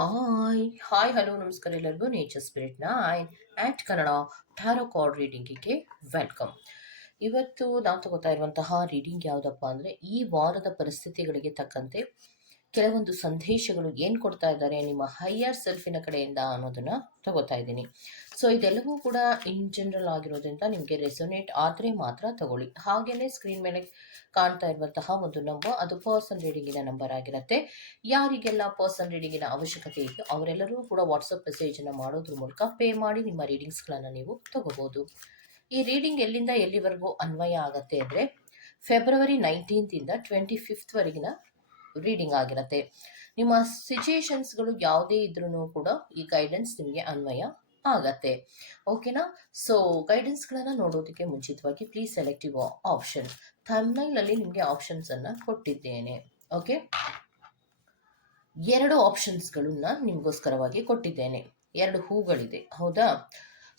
Hi hi hello ನಮಸ್ಕಾರ ಎಲ್ಲರಿಗೂ. Nature spirit nine at Kannada tarot card ರೀಡಿಂಗಿಗೆ welcome ಇವತ್ತು ನಾವು ತಗೋತಾ ಇರುವಂತಹ ರೀಡಿಂಗ್ ಯಾವುದಪ್ಪ ಅಂದರೆ ಈ ವಾರದ ಪರಿಸ್ಥಿತಿಗಳಿಗೆ ತಕ್ಕಂತೆ ಕೆಲವೊಂದು ಸಂದೇಶಗಳು ಏನು ಕೊಡ್ತಾ ಇದ್ದಾರೆ ನಿಮ್ಮ ಹೈಯರ್ ಸೆಲ್ಫಿನ ಕಡೆಯಿಂದ ಅನ್ನೋದನ್ನ ತಗೋತಾ ಇದ್ದೀನಿ. ಸೊ ಇದೆಲ್ಲವೂ ಕೂಡ ಇನ್ ಜನರಲ್ ಆಗಿರೋದ್ರಿಂದ ನಿಮಗೆ ರೆಸೊನೇಟ್ ಆದರೆ ಮಾತ್ರ ತಗೊಳ್ಳಿ. ಹಾಗೆಯೇ ಸ್ಕ್ರೀನ್ ಮೇಲೆ ಕಾಣ್ತಾ ಇರುವಂತಹ ಒಂದು ನಂಬರ್ ಅದು ಪರ್ಸನ್ ರೀಡಿಂಗಿನ ನಂಬರ್ ಆಗಿರುತ್ತೆ. ಯಾರಿಗೆಲ್ಲ ಪರ್ಸನ್ ರೀಡಿಂಗಿನ ಅವಶ್ಯಕತೆ ಇದೆಯೋ ಅವರೆಲ್ಲರೂ ಕೂಡ ವಾಟ್ಸಪ್ ಮೆಸೇಜನ್ನು ಮಾಡೋದ್ರ ಮೂಲಕ ಪೇ ಮಾಡಿ ನಿಮ್ಮ ರೀಡಿಂಗ್ಸ್ಗಳನ್ನು ನೀವು ತಗೋಬೋದು. ಈ ರೀಡಿಂಗ್ ಎಲ್ಲಿಂದ ಎಲ್ಲಿವರೆಗೂ ಅನ್ವಯ ಆಗತ್ತೆ ಅಂದರೆ ಫೆಬ್ರವರಿ ನೈನ್ಟೀನ್ತಿಂದ ಟ್ವೆಂಟಿ ಫಿಫ್ತ್ವರೆಗಿನ ರೀಡಿಂಗ್ ಆಗಿರುತ್ತೆ. ನಿಮ್ಮ ಸಿಚುಯೇಷನ್ಸ್ಗಳು ಯಾವುದೇ ಇದ್ರೂ ಕೂಡ ಈ ಗೈಡೆನ್ಸ್ ನಿಮಗೆ ಅನ್ವಯ ಆಗತ್ತೆ. ಓಕೆನಾ ಸೊ ಗೈಡೆನ್ಸ್ಗಳನ್ನು ನೋಡೋದಕ್ಕೆ ಮುಂಚಿತವಾಗಿ ಪ್ಲೀಸ್ ಸೆಲೆಕ್ಟ್ ಯುವ ಆಪ್ಷನ್ ಥಮ್ನೈಲಲ್ಲಿ ನಿಮಗೆ ಆಪ್ಷನ್ಸನ್ನು ಕೊಟ್ಟಿದ್ದೇನೆ. ಓಕೆ ಎರಡು ಆಪ್ಷನ್ಸ್ಗಳನ್ನ ನಿಮಗೋಸ್ಕರವಾಗಿ ಕೊಟ್ಟಿದ್ದೇನೆ. ಎರಡು ಹೂಗಳಿದೆ. ಹೌದಾ?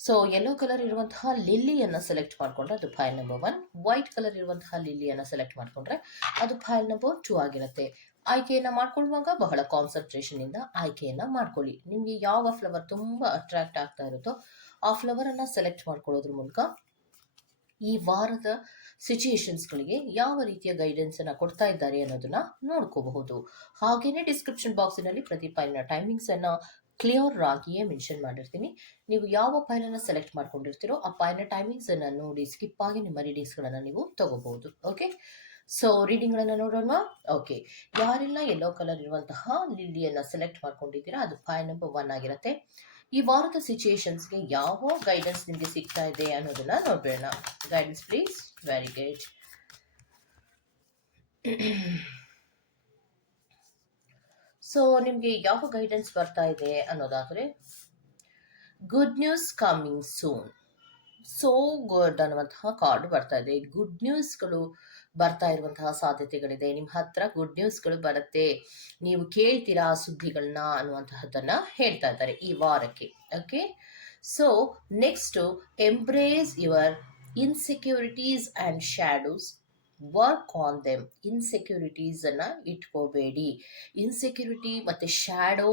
ಸೊ ಯೆಲ್ಲೋ ಕಲರ್ ಇರುವಂತಹ ಲಿಲ್ಲಿಯನ್ನು ಸೆಲೆಕ್ಟ್ ಮಾಡಿಕೊಂಡ್ರೆ ಅದು pile number one white colour ಇರುವಂತಹ ಲಿಲ್ಲಿಯನ್ನು ಸೆಲೆಕ್ಟ್ ಮಾಡಿಕೊಂಡ್ರೆ ಅದು ಫೈಲ್ ನಂಬರ್ ಟೂ ಆಗಿರುತ್ತೆ. ಆಯ್ಕೆಯನ್ನು ಮಾಡ್ಕೊಳ್ಳುವಾಗ ಬಹಳ ಕಾನ್ಸಂಟ್ರೇಷನ್ ಇಂದ ಆಯ್ಕೆಯನ್ನು ಮಾಡ್ಕೊಳ್ಳಿ. ನಿಮಗೆ ಯಾವ ಫ್ಲವರ್ ತುಂಬ ಅಟ್ರಾಕ್ಟ್ ಆಗ್ತಾ ಇರುತ್ತೋ ಆ ಫ್ಲವರನ್ನು ಸೆಲೆಕ್ಟ್ ಮಾಡ್ಕೊಳ್ಳೋದ್ರ ಮೂಲಕ ಈ ವಾರದ ಸಿಚುಯೇಷನ್ಸ್ಗಳಿಗೆ ಯಾವ ರೀತಿಯ ಗೈಡೆನ್ಸನ್ನು ಕೊಡ್ತಾ ಇದ್ದಾರೆ ಅನ್ನೋದನ್ನ ನೋಡ್ಕೋಬಹುದು. ಹಾಗೆಯೇ ಡಿಸ್ಕ್ರಿಪ್ಷನ್ ಬಾಕ್ಸಿನಲ್ಲಿ ಪ್ರತಿ ಫೈಲ್ನ ಟೈಮಿಂಗ್ಸನ್ನು ಕ್ಲಿಯರ್ ಆಗಿಯೇ ಮೆನ್ಷನ್ ಮಾಡಿರ್ತೀನಿ. ನೀವು ಯಾವ ಫೈಲನ್ನು ಸೆಲೆಕ್ಟ್ ಮಾಡ್ಕೊಂಡಿರ್ತೀರೋ ಆ ಫೈಲ್ನ ಟೈಮಿಂಗ್ಸನ್ನು ನೋಡಿ ಸ್ಕಿಪ್ ಆಗಿ ನಿಮ್ಮ ರೀಡಿಂಗ್ಸ್ಗಳನ್ನು ನೀವು ತಗೋಬಹುದು. ಓಕೆ ಸೊ ರೀಡಿಂಗ್ಗಳನ್ನು ನೋಡೋಣ. ಓಕೆ ಯಾರೆಲ್ಲ ಯೆಲ್ಲೋ ಕಲರ್ ಇರುವಂತಹ ಲಿಲ್ಲಿಯನ್ನು ಸೆಲೆಕ್ಟ್ ಮಾಡ್ಕೊಂಡಿದ್ದೀರಾ, ಅದು ಫೈಲ್ ನಂಬರ್ ಒನ್ ಆಗಿರುತ್ತೆ. ಈ ವಾರದ ಸಿಚುಯೇಷನ್ಸ್ಗೆ ಯಾವ ಗೈಡೆನ್ಸ್ ನಿಮಗೆ ಸಿಗ್ತಾ ಇದೆ ಅನ್ನೋದನ್ನ ನೋಡಬೇಡ guidance please very good so ನಿಮಗೆ ಯಾವ ಗೈಡೆನ್ಸ್ ಬರ್ತಾ ಇದೆ ಅನ್ನೋದಾದರೆ good news coming soon so good ಅನ್ನುವಂತಹ ಕಾರ್ಡ್ ಬರ್ತಾ ಇದೆ. ಗುಡ್ ನ್ಯೂಸ್ಗಳು ಬರ್ತಾ ಇರುವಂತಹ ಸಾಧ್ಯತೆಗಳಿದೆ. ನಿಮ್ಮ ಹತ್ರ ಗುಡ್ ನ್ಯೂಸ್ಗಳು ಬರುತ್ತೆ. ನೀವು ಕೇಳ್ತೀರಾ ಸುದ್ದಿಗಳನ್ನ ಅನ್ನುವಂತಹದ್ದನ್ನ ಹೇಳ್ತಾ ಇದ್ದಾರೆ ಈ ವಾರಕ್ಕೆ. Okay so next embrace your insecurities and shadows work on them insecurities ಅನ್ನ ಇಟ್ಕೋಬೇಡಿ. ಇನ್ಸೆಕ್ಯೂರಿಟಿ ಮತ್ತೆ ಶ್ಯಾಡೋ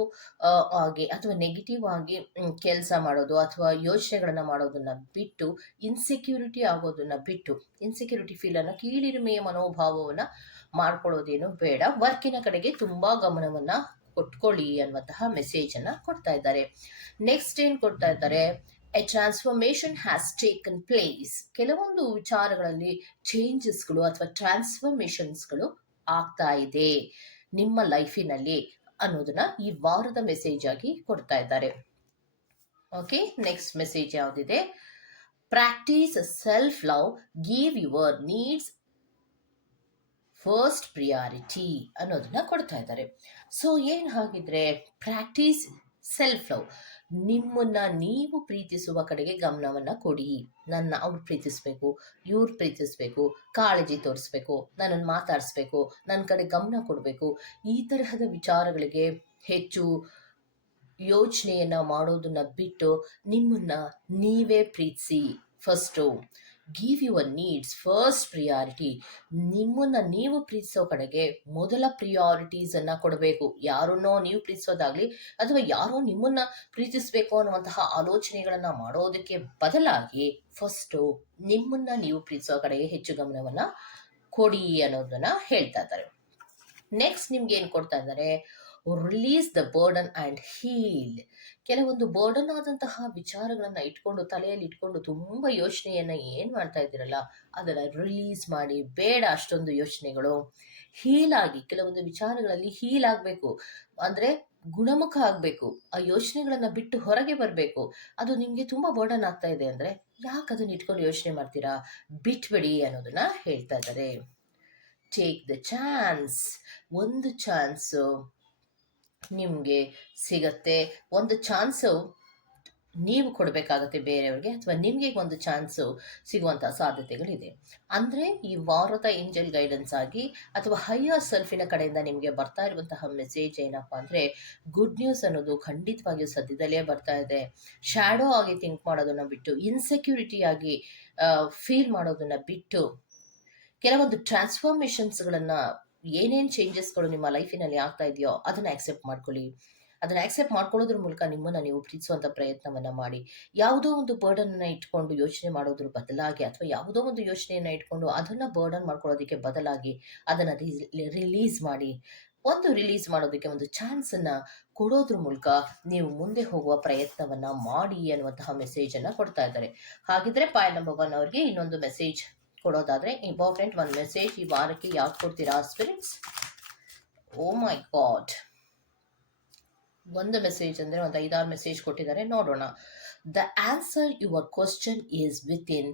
ಆಗಿ ಅಥವಾ ನೆಗೆಟಿವ್ ಆಗಿ ಕೆಲಸ ಮಾಡೋದು ಅಥವಾ ಯೋಚನೆಗಳನ್ನು ಮಾಡೋದನ್ನ ಬಿಟ್ಟು ಇನ್ಸೆಕ್ಯೂರಿಟಿ ಆಗೋದನ್ನ ಬಿಟ್ಟು ಇನ್ಸೆಕ್ಯೂರಿಟಿ ಫೀಲ್ ಅನ್ನ ಕೀಳಿರಿಮೆಯ ಮನೋಭಾವವನ್ನ ಮಾಡ್ಕೊಳ್ಳೋದೇನು ಬೇಡ. ವರ್ಕಿನ ಕಡೆಗೆ ತುಂಬಾ ಗಮನವನ್ನ ಕೊಟ್ಕೊಳ್ಳಿ ಅನ್ನುವಂತಹ ಮೆಸೇಜ್ ಅನ್ನ ಕೊಡ್ತಾ ಇದ್ದಾರೆ. ನೆಕ್ಸ್ಟ್ ಏನು ಕೊಡ್ತಾ ಇದ್ದಾರೆ? A transformation has taken place ಕೆಲವೊಂದು ವಿಚಾರಗಳಲ್ಲಿ ಚೇಂಜಸ್ಗಳು ಅಥವಾ ಟ್ರಾನ್ಸ್ಫಾರ್ಮೇಶನ್ಸ್ಗಳು ಆಗ್ತಾ ಇದೆ. ನಿಮ್ಮ ಲೈಫಿನಲ್ಲಿ ಅನ್ನೋದನ್ನ ಈ ವಾರದ ಮೆಸೇಜ್ ಆಗಿ ಕೊಡ್ತಾ ಇದ್ದಾರೆ. ಓಕೆ ನೆಕ್ಸ್ಟ್ ಮೆಸೇಜ್ ಯಾವುದಿದೆ? Practise self love give your needs first priority ಅನ್ನೋದನ್ನ ಕೊಡ್ತಾ ಇದ್ದಾರೆ. ಸೊ ಏನು ಹಾಗಿದ್ರೆ ಪ್ರಾಕ್ಟೀಸ್ ಸೆಲ್ಫ್ ಲವ್ ನಿಮ್ಮನ್ನ ನೀವು ಪ್ರೀತಿಸುವ ಕಡೆಗೆ ಗಮನವನ್ನ ಕೊಡಿ. ನನ್ನ ಅವ್ರು ಪ್ರೀತಿಸ್ಬೇಕು, ಇವ್ರು ಪ್ರೀತಿಸ್ಬೇಕು, ಕಾಳಜಿ ತೋರಿಸ್ಬೇಕು ನನ್ನನ್ನು ಮಾತಾಡಿಸ್ಬೇಕು ನನ್ನ ಕಡೆ ಗಮನ ಕೊಡಬೇಕು. ಈ ತರಹದ ವಿಚಾರಗಳಿಗೆ ಹೆಚ್ಚು ಯೋಚನೆಯನ್ನ ಮಾಡೋದನ್ನ ಬಿಟ್ಟು ನಿಮ್ಮನ್ನ ನೀವೇ ಪ್ರೀತಿಸಿ. First give your needs first priority ನಿಮ್ಮನ್ನು ನೀವು ಪ್ರೀತಿಸೋ ಕಡೆಗೆ ಮೊದಲ ಪ್ರಿಯಾರಿಟೀಸನ್ನು ಕೊಡಬೇಕು. ಯಾರನ್ನೋ ನೀವು ಪ್ರೀತಿಸೋದಾಗಲಿ ಅಥವಾ ಯಾರೋ ನಿಮ್ಮನ್ನು ಪ್ರೀತಿಸಬೇಕು ಅನ್ನುವಂತಹ ಆಲೋಚನೆಗಳನ್ನು ಮಾಡೋದಕ್ಕೆ ಬದಲಾಗಿ ಫಸ್ಟು ನಿಮ್ಮನ್ನು ನೀವು ಪ್ರೀತಿಸೋ ಕಡೆಗೆ ಹೆಚ್ಚು ಗಮನವನ್ನು ಕೊಡಿ ಅನ್ನೋದನ್ನು ಹೇಳ್ತಾ ಇದ್ದಾರೆ. ನೆಕ್ಸ್ಟ್ ನಿಮ್ಗೆ ಏನು ಕೊಡ್ತಾ ಇದ್ದಾರೆ? Release the burden and heal ಕೆಲವೊಂದು ಬರ್ಡನ್ ಆದಂತಹ ವಿಚಾರಗಳನ್ನು ಇಟ್ಕೊಂಡು, ತಲೆಯಲ್ಲಿ ಇಟ್ಕೊಂಡು ತುಂಬ ಯೋಚನೆಯನ್ನ ಏನು ಮಾಡ್ತಾ ಇದ್ದೀರಲ್ಲ? ಅದನ್ನು ರಿಲೀಸ್ ಮಾಡಿ, ಬೇಡ ಅಷ್ಟೊಂದು ಯೋಚನೆಗಳು. ಹೀಲ್ ಆಗಿ, ಕೆಲವೊಂದು ವಿಚಾರಗಳಲ್ಲಿ ಹೀಲ್ ಆಗಬೇಕು. ಅಂದರೆ ಗುಣಮುಖ ಆಗಬೇಕು. ಆ ಯೋಚನೆಗಳನ್ನು ಬಿಟ್ಟು ಹೊರಗೆ ಬರಬೇಕು. ಅದು ನಿಮಗೆ ತುಂಬ ಬರ್ಡನ್ ಆಗ್ತಾ ಇದೆ ಅಂದರೆ ಯಾಕೆ ಅದನ್ನ ಇಟ್ಕೊಂಡು ಯೋಚನೆ ಮಾಡ್ತೀರಾ? ಬಿಟ್ಬಿಡಿ ಅನ್ನೋದನ್ನ ಹೇಳ್ತಾ ಇದ್ದಾರೆ. ಟೇಕ್ ದ ಚಾನ್ಸ್ ಒಂದು ಚಾನ್ಸು ನಿಮಗೆ ಸಿಗತ್ತೆ. ಒಂದು ಚಾನ್ಸು ನೀವು ಕೊಡಬೇಕಾಗತ್ತೆ ಬೇರೆಯವ್ರಿಗೆ ಅಥವಾ ನಿಮಗೆ ಒಂದು ಚಾನ್ಸು ಸಿಗುವಂಥ ಸಾಧ್ಯತೆಗಳಿದೆ. ಅಂದರೆ ಈ ವಾರದ ಏಂಜಲ್ ಗೈಡೆನ್ಸ್ ಆಗಿ ಅಥವಾ ಹೈಯರ್ ಸೆಲ್ಫಿನ ಕಡೆಯಿಂದ ನಿಮಗೆ ಬರ್ತಾ ಇರುವಂತಹ ಮೆಸೇಜ್ ಏನಪ್ಪ ಅಂದರೆ, ಗುಡ್ ನ್ಯೂಸ್ ಅನ್ನೋದು ಖಂಡಿತವಾಗಿಯೂ ಸದ್ಯದಲ್ಲೇ ಬರ್ತಾ ಇದೆ. ಶ್ಯಾಡೋ ಆಗಿ ಥಿಂಕ್ ಮಾಡೋದನ್ನು ಬಿಟ್ಟು ಇನ್ಸೆಕ್ಯೂರಿಟಿಯಾಗಿ ಫೀಲ್ ಮಾಡೋದನ್ನು ಬಿಟ್ಟು ಕೆಲವೊಂದು ಟ್ರಾನ್ಸ್ಫಾರ್ಮೇಷನ್ಸ್ಗಳನ್ನು ಏನೇನು ಚೇಂಜಸ್ಗಳು ನಿಮ್ಮ ಲೈಫಿನಲ್ಲಿ ಆಗ್ತಾ ಇದೆಯೋ ಅದನ್ನು ಆಕ್ಸೆಪ್ಟ್ ಮಾಡ್ಕೊಳ್ಳಿ. ಅದನ್ನ ಆಕ್ಸೆಪ್ಟ್ ಮಾಡ್ಕೊಳ್ಳೋದ್ರ ಮೂಲಕ ನಿಮ್ಮನ್ನ ನೀವು ಪ್ರೀತಿಸುವಂತ ಪ್ರಯತ್ನವನ್ನ ಮಾಡಿ. ಯಾವುದೋ ಒಂದು ಬರ್ಡನ್ ಅನ್ನ ಇಟ್ಕೊಂಡು ಯೋಚನೆ ಮಾಡೋದ್ರ ಬದಲಾಗಿ ಅಥವಾ ಯಾವುದೋ ಒಂದು ಯೋಚನೆಯನ್ನ ಇಟ್ಕೊಂಡು ಅದನ್ನ ಬರ್ಡನ್ ಮಾಡ್ಕೊಳ್ಳೋದಕ್ಕೆ ಬದಲಾಗಿ ಅದನ್ನ ರಿಲೀಸ್ ಮಾಡಿ. ಒಂದು ರಿಲೀಸ್ ಮಾಡೋದಕ್ಕೆ ಒಂದು ಚಾನ್ಸ್ ಅನ್ನ ಕೊಡೋದ್ರ ಮೂಲಕ ನೀವು ಮುಂದೆ ಹೋಗುವ ಪ್ರಯತ್ನವನ್ನ ಮಾಡಿ ಅನ್ನುವಂತಹ ಮೆಸೇಜ್ ಅನ್ನ ಕೊಡ್ತಾ ಇದ್ದಾರೆ. ಹಾಗಿದ್ರೆ ಪಾಯ್ ನಂಬರ್ ಒನ್ ಅವ್ರಿಗೆ ಇನ್ನೊಂದು ಮೆಸೇಜ್ ಕೊಡೋದಾದ್ರೆ ಇಂಪಾರ್ಟೆಂಟ್ ಒಂದು ಮೆಸೇಜ್ ಈ ವಾರಕ್ಕೆ ಯಾವ್ದು ಕೊಡ್ತೀರಾ ಸ್ಪಿರಿಟ್ಸ್ ಓ ಮೈ ಗಾಡ್ ಒಂದು ಮೆಸೇಜ್ ಅಂದ್ರೆ ಒಂದು ಐದಾರು ಮೆಸೇಜ್ ಕೊಟ್ಟಿದ್ದಾರೆ, ನೋಡೋಣ. The answer your question is within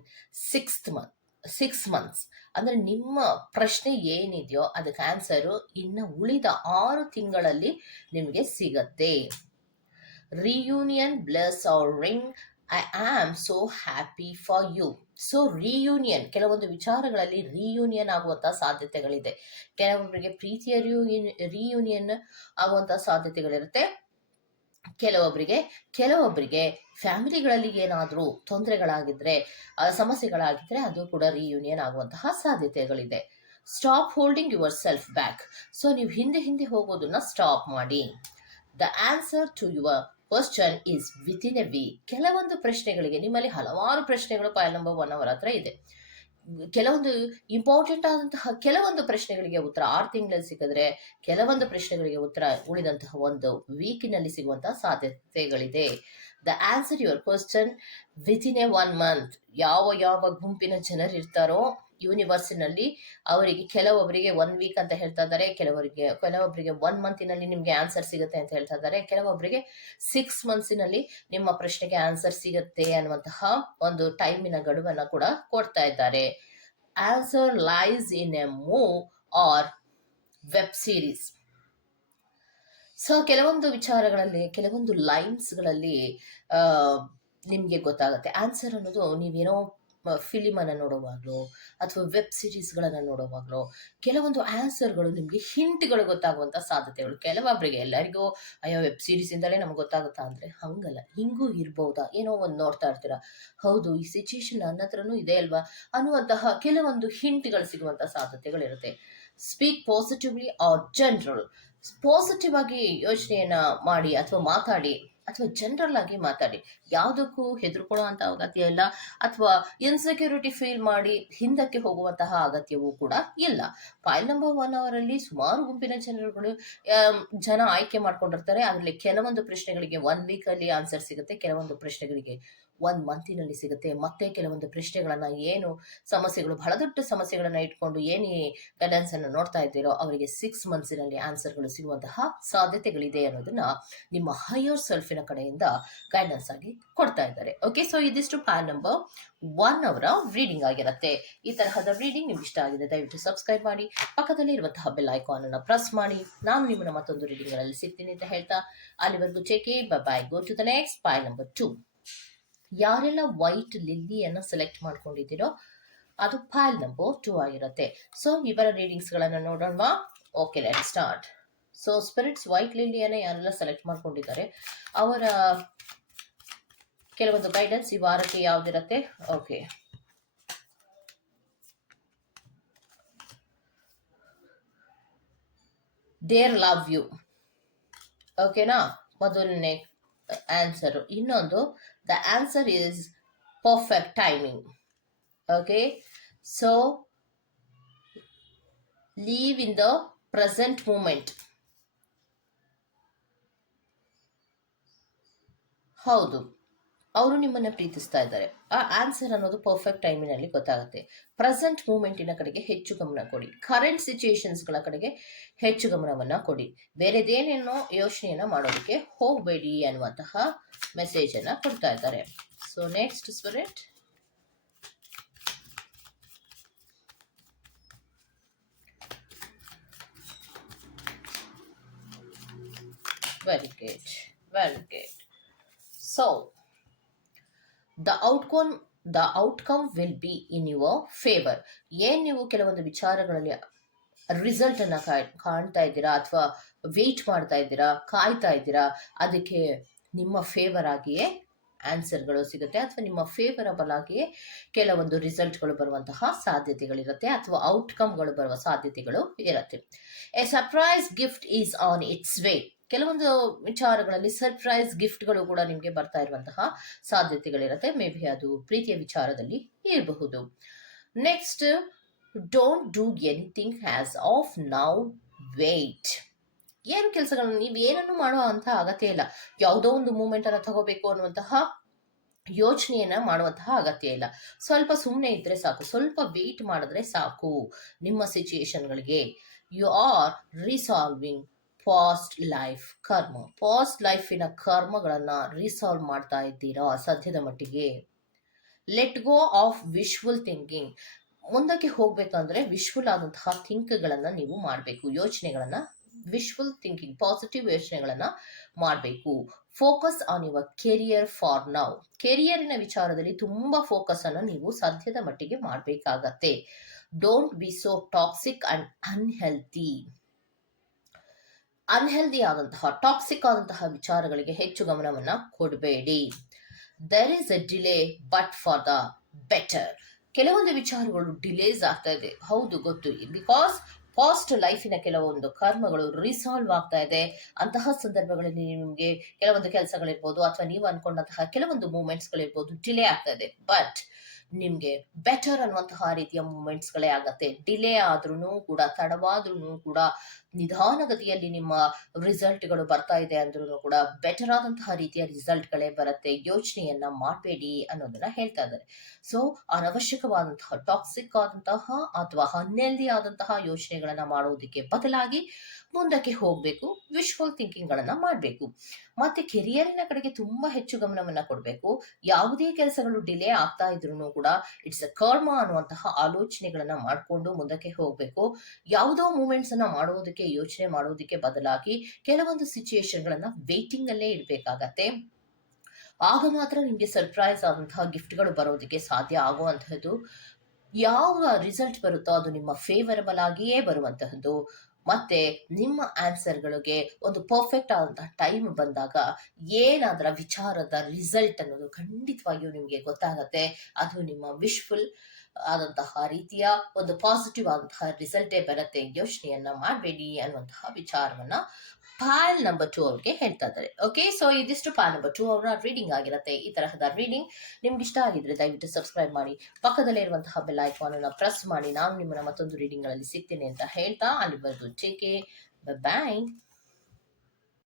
sixth month six months ಅಂದ್ರೆ ನಿಮ್ಮ ಪ್ರಶ್ನೆ ಏನಿದೆಯೋ ಅದಕ್ಕೆ ಆನ್ಸರು ಇನ್ನು ಉಳಿದ ಆರು ತಿಂಗಳಲ್ಲಿ ನಿಮಗೆ ಸಿಗತ್ತೆ. Reunion bless or ring I am so happy for you so reunion ಕೆಲವೊಂದು ವಿಚಾರಗಳಲ್ಲಿ ರಿಯೂನಿಯನ್ ಆಗುವಂತಹ ಸಾಧ್ಯತೆಗಳಿದೆ. ಕೆಲವೊಬ್ಬರಿಗೆ ಪ್ರೀತಿಯ ರೀಯೂನಿಯನ್ ರೀಯೂನಿಯನ್ ಆಗುವಂತಹ ಸಾಧ್ಯತೆಗಳಿರುತ್ತೆ. ಕೆಲವೊಬ್ಬರಿಗೆ ಕೆಲವೊಬ್ಬರಿಗೆ ಫ್ಯಾಮಿಲಿಗಳಲ್ಲಿ ಏನಾದರೂ ತೊಂದರೆಗಳಾಗಿದ್ರೆ ಸಮಸ್ಯೆಗಳಾಗಿದ್ದರೆ ಅದು ಕೂಡ ರಿಯೂನಿಯನ್ ಆಗುವಂತಹ ಸಾಧ್ಯತೆಗಳಿದೆ. Stop holding yourself back so ನೀವು ಹಿಂದೆ ಹಿಂದೆ ಹೋಗೋದನ್ನ ಸ್ಟಾಪ್ ಮಾಡಿ. The answer to your question is within a week ಕೆಲವೊಂದು ಪ್ರಶ್ನೆಗಳಿಗೆ ನಿಮ್ಮಲ್ಲಿ ಹಲವಾರು ಪ್ರಶ್ನೆಗಳು ಫೈಲ್ ನಂಬರ್ ಒನ್ ಅವರ್ ಹತ್ರ ಇದೆ. ಕೆಲವೊಂದು ಇಂಪಾರ್ಟೆಂಟ್ ಆದಂತಹ ಕೆಲವೊಂದು ಪ್ರಶ್ನೆಗಳಿಗೆ ಉತ್ತರ ಆರು ತಿಂಗಳಲ್ಲಿ ಸಿಕ್ಕಿದ್ರೆ, ಕೆಲವೊಂದು ಪ್ರಶ್ನೆಗಳಿಗೆ ಉತ್ತರ ಉಳಿದಂತಹ ಒಂದು ವೀಕಿನಲ್ಲಿ ಸಿಗುವಂತಹ ಸಾಧ್ಯತೆಗಳಿದೆ. The answer your question within a one month ಯಾವ ಯಾವ ಗುಂಪಿನ ಜನರು ಇರ್ತಾರೋ ಯೂನಿವರ್ಸಿನಲ್ಲಿ ಅವರಿಗೆ ಕೆಲವೊಬ್ಬರಿಗೆ ಒನ್ ವೀಕ್ ಅಂತ ಹೇಳ್ತಾ ಇದ್ದಾರೆ, ಕೆಲವರಿಗೆ, ಕೆಲವೊಬ್ಬರಿಗೆ ಒನ್ ಮಂತಿನಲ್ಲಿ ನಿಮಗೆ ಆನ್ಸರ್ ಸಿಗುತ್ತೆ ಅಂತ ಹೇಳ್ತಾ ಇದ್ದಾರೆ, ಕೆಲವೊಬ್ಬರಿಗೆ ಸಿಕ್ಸ್ ಮಂತ್ಸಿನಲ್ಲಿ ನಿಮ್ಮ ಪ್ರಶ್ನೆಗೆ ಆನ್ಸರ್ ಸಿಗುತ್ತೆ ಅನ್ನುವಂತಹ ಒಂದು ಟೈಮಿನ ಗಡುವನ್ನ ಕೂಡ ಕೊಡ್ತಾ ಇದ್ದಾರೆ. Answer lies in a movie or web series so ಕೆಲವೊಂದು ವಿಚಾರಗಳಲ್ಲಿ, ಕೆಲವೊಂದು ಲೈನ್ಸ್ಗಳಲ್ಲಿ ನಿಮಗೆ ಗೊತ್ತಾಗುತ್ತೆ. ಆನ್ಸರ್ ಅನ್ನೋದು ನೀವೇನೋ ಫಿಲಿಮನ್ನು ನೋಡುವಾಗಲೋ ಅಥವಾ ವೆಬ್ ಸಿರೀಸ್ಗಳನ್ನು ನೋಡುವಾಗಲೋ ಕೆಲವೊಂದು ಆನ್ಸರ್ಗಳು ನಿಮಗೆ ಹಿಂಟ್ಗಳು ಗೊತ್ತಾಗುವಂಥ ಸಾಧ್ಯತೆಗಳು. ಕೆಲವೊಬ್ಬರಿಗೆ ಎಲ್ಲರಿಗೂ, ಅಯ್ಯೋ, ವೆಬ್ ಸೀರೀಸಿಂದಲೇ ನಮ್ಗೆ ಗೊತ್ತಾಗುತ್ತಾ ಅಂದರೆ ಹಂಗಲ್ಲ. ಹಿಂಗೂ ಇರ್ಬೋದಾ? ಏನೋ ಒಂದು ನೋಡ್ತಾ ಇರ್ತೀರಾ? ಹೌದು, ಈ ಸಿಚುಯೇಷನ್ ನನ್ನ ಹತ್ರನೂ ಇದೆ ಅಲ್ವಾ? ಅನ್ನುವಂತಹ ಕೆಲವೊಂದು ಹಿಂಟ್ಗಳು ಸಿಗುವಂಥ ಸಾಧ್ಯತೆಗಳಿರುತ್ತೆ. Speak positively or general positive ಆಗಿ ಯೋಚನೆಯನ್ನ ಮಾಡಿ ಅಥವಾ ಮಾತಾಡಿ ಅಥವಾ ಜನರಲ್ ಆಗಿ ಮಾತಾಡಿ. ಯಾವುದಕ್ಕೂ ಹೆದರ್ಕೊಳ್ಳೋ ಅಂತ ಅಗತ್ಯ ಇಲ್ಲ. ಅಥವಾ ಇನ್ಸೆಕ್ಯೂರಿಟಿ ಫೀಲ್ ಮಾಡಿ ಹಿಂದಕ್ಕೆ ಹೋಗುವಂತಹ ಅಗತ್ಯವೂ ಕೂಡ ಇಲ್ಲ. ಫೈಲ್ ನಂಬರ್ ಒನ್ ಅವರಲ್ಲಿ ಸುಮಾರು ಗುಂಪಿನ ಜನರುಗಳು ಜನ ಆಯ್ಕೆ ಮಾಡ್ಕೊಂಡಿರ್ತಾರೆ. ಅದರಲ್ಲಿ ಕೆಲವೊಂದು ಪ್ರಶ್ನೆಗಳಿಗೆ ಒನ್ ವೀಕಲ್ಲಿ ಆನ್ಸರ್ ಸಿಗುತ್ತೆ. ಕೆಲವೊಂದು ಪ್ರಶ್ನೆಗಳಿಗೆ ಒನ್ ಮಂತಿನಲ್ಲಿ ಸಿಗುತ್ತೆ. ಮತ್ತೆ ಕೆಲವೊಂದು ಪ್ರಶ್ನೆಗಳನ್ನ ಏನು ಸಮಸ್ಯೆಗಳು, ಬಹಳ ದೊಡ್ಡ ಸಮಸ್ಯೆಗಳನ್ನ ಇಟ್ಕೊಂಡು ಏನು ಗೈಡೆನ್ಸ್ ಅನ್ನು ನೋಡ್ತಾ ಇದ್ದೀರೋ ಅವರಿಗೆ ಸಿಕ್ಸ್ ಮಂತ್ಸಿನಲ್ಲಿ ಆನ್ಸರ್ಗಳು ಸಿಗುವಂತಹ ಸಾಧ್ಯತೆಗಳಿದೆ ಅನ್ನೋದನ್ನ ನಿಮ್ಮ ಹೈಯರ್ ಸೆಲ್ಫಿನ ಕಡೆಯಿಂದ ಗೈಡೆನ್ಸ್ ಆಗಿ ಕೊಡ್ತಾ ಇದ್ದಾರೆ. ಓಕೆ ಸೊ ಇದಿಷ್ಟು ಪ್ಯಾನ್ ನಂಬರ್ ಒನ್ ಅವರ ರೀಡಿಂಗ್ ಆಗಿರುತ್ತೆ. ಈ ತರಹದ ರೀಡಿಂಗ್ ನಿಮ್ಗೆ ಇಷ್ಟ ಆಗಿದೆ, ದಯವಿಟ್ಟು ಸಬ್ಸ್ಕ್ರೈಬ್ ಮಾಡಿ. ಪಕ್ಕದಲ್ಲಿ ಇರುವಂತಹ ಬೆಲ್ ಐಕಾನ್ ಅನ್ನು ಪ್ರೆಸ್ ಮಾಡಿ. ನಾನು ನಿಮ್ಮನ್ನ ಮತ್ತೊಂದು ರೀಡಿಂಗ್ಗಳಲ್ಲಿ ಸಿಗ್ತೀನಿ ಅಂತ ಹೇಳ್ತಾ, ಅಲ್ಲಿವರೆಗೂ check by go to the next pile number two ಯಾರೆಲ್ಲ ವೈಟ್ ಲಿಲ್ಲಿಯನ್ನು ಸೆಲೆಕ್ಟ್ ಮಾಡ್ಕೊಂಡಿದ್ದೀರೋ ಅದು ಫೈಲ್ ನಂಬರ್ ಟೂ ಆಗಿರುತ್ತೆ. ಸೊ ಇವರ ರೀಡಿಂಗ್ಸ್ಗಳನ್ನು ನೋಡೋಣ. Okay let start so spirits white ಲಿಲ್ಲಿಯನ್ನು ಯಾರೆಲ್ಲ ಸೆಲೆಕ್ಟ್ ಮಾಡ್ಕೊಂಡಿದ್ದಾರೆ? ಅವರ, ಕೆಲವೊಂದು ಗೈಡೆನ್ಸ್ ಈ ವಾರಕ್ಕೆ ಯಾವ್ದಿರತ್ತೆ? ಓಕೆ ದೇರ್ ಲವ್ ಯು ಓಕೆನಾ ಮೊದಲನೇ ಆನ್ಸರು ಇನ್ನೊಂದು the answer is perfect timing okay so live in the present moment ಹೌದು ಅವರು ನಿಮ್ಮನ್ನ ಪ್ರೀತಿಸ್ತಾ ಇದ್ದಾರೆ. ಆ ಆನ್ಸರ್ ಅನ್ನೋದು ಪರ್ಫೆಕ್ಟ್ ಟೈಮಿನಲ್ಲಿ ಗೊತ್ತಾಗುತ್ತೆ. ಪ್ರೆಸೆಂಟ್ ಮೂಮೆಂಟಿನ ಕಡೆಗೆ ಹೆಚ್ಚು ಗಮನ ಕೊಡಿ. ಕರೆಂಟ್ ಸಿಚುಯೇಷನ್ಸ್ಗಳ ಕಡೆಗೆ ಹೆಚ್ಚು ಗಮನವನ್ನ ಕೊಡಿ. ಬೇರೆದೇನೇನೋ ಯೋಚನೆಯನ್ನ ಮಾಡೋದಕ್ಕೆ ಹೋಗಬೇಡಿ ಅನ್ನುವಂತಹ ಮೆಸೇಜ್ ಅನ್ನ ಕೊಡ್ತಾ ಇದ್ದಾರೆ. So next spirit very good very good so the outcome the outcome will be in your favour ಏನ್ ನೀವು ಕೆಲವೊಂದು ವಿಚಾರಗಳಲ್ಲಿ ರಿಸಲ್ಟ್ ಅನ್ನ ಕಾಣ್ತಾ ಇದ್ದೀರಾ ಅಥವಾ ವೆಯ್ಟ್ ಮಾಡ್ತಾ ಇದ್ದೀರಾ, ಕಾಯ್ತಾ ಇದ್ದೀರಾ, ಅದಕ್ಕೆ ನಿಮ್ಮ ಫೇವರ್ ಆಗಿಯೇ ಆನ್ಸರ್ಗಳು ಸಿಗುತ್ತೆ ಅಥವಾ ನಿಮ್ಮ ಫೇವರಬಲ್ ಆಗಿಯೇ ಕೆಲವೊಂದು ರಿಸಲ್ಟ್ಗಳು ಬರುವಂತಹ ಸಾಧ್ಯತೆಗಳಿರುತ್ತೆ ಅಥವಾ ಔಟ್ಕಮ್ಗಳು ಬರುವ ಸಾಧ್ಯತೆಗಳು ಇರುತ್ತೆ. A surprise gift is on its way ಕೆಲವೊಂದು ವಿಚಾರಗಳಲ್ಲಿ ಸರ್ಪ್ರೈಸ್ ಗಿಫ್ಟ್ಗಳು ಕೂಡ ನಿಮಗೆ ಬರ್ತಾ ಇರುವಂತಹ ಸಾಧ್ಯತೆಗಳಿರುತ್ತೆ. ಮೇ ಬಿ ಅದು ಪ್ರೀತಿಯ ವಿಚಾರದಲ್ಲಿ ಇರಬಹುದು. Next don't do anything as of now wait ಏನು ಕೆಲಸಗಳನ್ನು ನೀವು ಏನನ್ನು ಮಾಡುವ ಅಂತ ಅಗತ್ಯ ಇಲ್ಲ. ಯಾವುದೋ ಒಂದು ಮೂಮೆಂಟ್ ಅನ್ನ ತಗೋಬೇಕು ಅನ್ನುವಂತಹ ಯೋಚನೆಯನ್ನ ಮಾಡುವಂತಹ ಅಗತ್ಯ ಇಲ್ಲ. ಸ್ವಲ್ಪ ಸುಮ್ಮನೆ ಇದ್ರೆ ಸಾಕು. ಸ್ವಲ್ಪ ವೇಟ್ ಮಾಡಿದ್ರೆ ಸಾಕು ನಿಮ್ಮ ಸಿಚುಯೇಷನ್ಗಳಿಗೆ you are resolving past life karma. Past ಲೈಫಿನ ಕರ್ಮಗಳನ್ನು ರಿಸಾಲ್ವ್ ಮಾಡ್ತಾ ಇದ್ದೀರಾ ಸದ್ಯದ ಮಟ್ಟಿಗೆ? Let go of wishful thinking ಮುಂದಕ್ಕೆ ಹೋಗ್ಬೇಕಂದ್ರೆ ವಿಶ್ವಲ್ ಆದಂತಹ ಥಿಂಕ್ಗಳನ್ನು ನೀವು ಮಾಡಬೇಕು. ಯೋಚನೆಗಳನ್ನು ವಿಶ್ವಲ್ ಥಿಂಕಿಂಗ್ ಪಾಸಿಟಿವ್ ಯೋಚನೆಗಳನ್ನು ಮಾಡಬೇಕು. Focus on your career for now ಕೆರಿಯರಿನ ವಿಚಾರದಲ್ಲಿ ತುಂಬ ಫೋಕಸ್ ಅನ್ನು ನೀವು ಸದ್ಯದ ಮಟ್ಟಿಗೆ ಮಾಡಬೇಕಾಗತ್ತೆ. Don't be so toxic and unhealthy unhealthy ಆದಂತಹ ಟಾಕ್ಸಿಕ್ ಆದಂತಹ ವಿಚಾರಗಳಿಗೆ ಹೆಚ್ಚು ಗಮನವನ್ನ ಕೊಡಬೇಡಿ. There is a delay but for the better ಕೆಲವೊಂದು ವಿಚಾರಗಳು ಡಿಲೇಸ್ ಆಗ್ತಾ ಇದೆ. ಹೌದು, ಗೊತ್ತು. ಬಿಕಾಸ್ ಪಾಸ್ಟ್ ಲೈಫಿನ ಕೆಲವೊಂದು ಕರ್ಮಗಳು ರಿಸಾಲ್ವ್ ಆಗ್ತಾ ಇದೆ. ಅಂತಹ ಸಂದರ್ಭಗಳಲ್ಲಿ ನಿಮಗೆ ಕೆಲವೊಂದು ಕೆಲಸಗಳಿರ್ಬೋದು ಅಥವಾ ನೀವು ಅನ್ಕೊಂಡಂತಹ ಕೆಲವೊಂದು ಮೂಮೆಂಟ್ಸ್ಗಳಿರ್ಬೋದು ಡಿಲೇ ಆಗ್ತಾ ಇದೆ. ಬಟ್ ನಿಮಗೆ ಬೆಟರ್ ಅನ್ನುವಂತಹ ರೀತಿಯ ಮೂಮೆಂಟ್ಸ್ಗಳೇ ಆಗತ್ತೆ. ಡಿಲೇ ಆದ್ರೂ ಕೂಡ ತಡವಾದ್ರೂ ಕೂಡ ನಿಧಾನಗತಿಯಲ್ಲಿ ನಿಮ್ಮ ರಿಸಲ್ಟ್ಗಳು ಬರ್ತಾ ಇದೆ ಅಂದ್ರೂ ಕೂಡ ಬೆಟರ್ ಆದಂತಹ ರೀತಿಯ ರಿಸಲ್ಟ್ಗಳೇ ಬರುತ್ತೆ, ಯೋಚನೆಯನ್ನ ಮಾಡಬೇಡಿ ಅನ್ನೋದನ್ನ ಹೇಳ್ತಾ ಇದ್ದಾರೆ. ಸೊ ಅನವಶ್ಯಕವಾದಂತಹ ಟಾಕ್ಸಿಕ್ ಆದಂತಹ ಅಥವಾ ಅನ್ಹೆಲ್ದಿ ಆದಂತಹ ಯೋಚನೆಗಳನ್ನ ಮಾಡೋದಕ್ಕೆ ಬದಲಾಗಿ ಮುಂದಕ್ಕೆ ಹೋಗಬೇಕು ವಿಶ್ವಲ್ ಥಿಂಕಿಂಗ್ ಗಳನ್ನ ಮಾಡಬೇಕು. ಮತ್ತೆ ಕೆರಿಯರಿನ ಕಡೆಗೆ ತುಂಬಾ ಹೆಚ್ಚು ಗಮನವನ್ನ ಕೊಡಬೇಕು. ಯಾವುದೇ ಕೆಲಸಗಳು ಡಿಲೇ ಆಗ್ತಾ ಇದ್ರು ಕೂಡ ಇಟ್ಸ್ ಅ ಕರ್ಮ ಅನ್ನುವಂತಹ ಆಲೋಚನೆಗಳನ್ನ ಮಾಡಿಕೊಂಡು ಮುಂದಕ್ಕೆ ಹೋಗಬೇಕು. ಯಾವುದೋ ಮೂಮೆಂಟ್ಸ್ ಅನ್ನ ಮಾಡೋದಕ್ಕೆ ಯೋಚನೆ ಮಾಡೋದಕ್ಕೆ ಬದಲಾಗಿ ಕೆಲವೊಂದು ಸಿಚುಯೇಷನ್ ಗಳನ್ನ ವೇಟಿಂಗ್ ಅಲ್ಲೇ ಇಡಬೇಕಾಗತ್ತೆ. ಆಗ ಮಾತ್ರ ನಿಮಗೆ ಸರ್ಪ್ರೈಸ್ ಆದಂತಹ ಗಿಫ್ಟ್ಗಳು ಬರೋದಕ್ಕೆ ಸಾಧ್ಯ ಆಗುವಂತಹದ್ದು. ಯಾವ ರಿಸಲ್ಟ್ ಬರುತ್ತೋ ಅದು ನಿಮ್ಮ ಫೇವರಬಲ್ ಆಗಿಯೇ ಬರುವಂತಹದ್ದು. ಮತ್ತೆ ನಿಮ್ಮ ಆನ್ಸರ್ಗಳಿಗೆ ಒಂದು ಪರ್ಫೆಕ್ಟ್ ಆದಂತಹ ಟೈಮ್ ಬಂದಾಗ ಏನಾದ್ರ ವಿಚಾರದ ರಿಸಲ್ಟ್ ಅನ್ನೋದು ಖಂಡಿತವಾಗಿಯೂ ನಿಮಗೆ ಗೊತ್ತಾಗತ್ತೆ. ಅದು ನಿಮ್ಮ ವಿಶ್ಫುಲ್ ಆದಂತಹ ರೀತಿಯ ಒಂದು ಪಾಸಿಟಿವ್ ಆದಂತಹ ರಿಸಲ್ಟೇ ಬರುತ್ತೆ ಯೋಚನೆಯನ್ನ ಮಾಡಬೇಡಿ ಅನ್ನುವಂತಹ ವಿಚಾರವನ್ನ ಪಾಲ್ ನಂಬರ್ ಟೂ ಅವ್ರಿಗೆ ಹೇಳ್ತಾ ಇದ್ದಾರೆ. ಓಕೆ ಸೊ ಇದಿಷ್ಟು ಪಾಲ್ ನಂಬರ್ ಟೂ ಅವರ ರೀಡಿಂಗ್ ಆಗಿರುತ್ತೆ. ಈ ತರಹದ ರೀಡಿಂಗ್ ನಿಮ್ಗೆ ಇಷ್ಟ ಆಗಿದ್ರೆ ದಯವಿಟ್ಟು ಸಬ್ಸ್ಕ್ರೈಬ್ ಮಾಡಿ. ಪಕ್ಕದಲ್ಲೇ ಇರುವಂತಹ ಬೆಲ್ ಐಕಾನ್ ಅನ್ನ ಪ್ರೆಸ್ ಮಾಡಿ. ನಾನು ನಿಮ್ಮನ್ನ ಮತ್ತೊಂದು ರೀಡಿಂಗ್ಗಳಲ್ಲಿ ಸಿಗ್ತೇನೆ ಅಂತ ಹೇಳ್ತಾ ಅಲ್ಲಿವರೆಗೂ ಟೇಕ್ ಬಾಯ್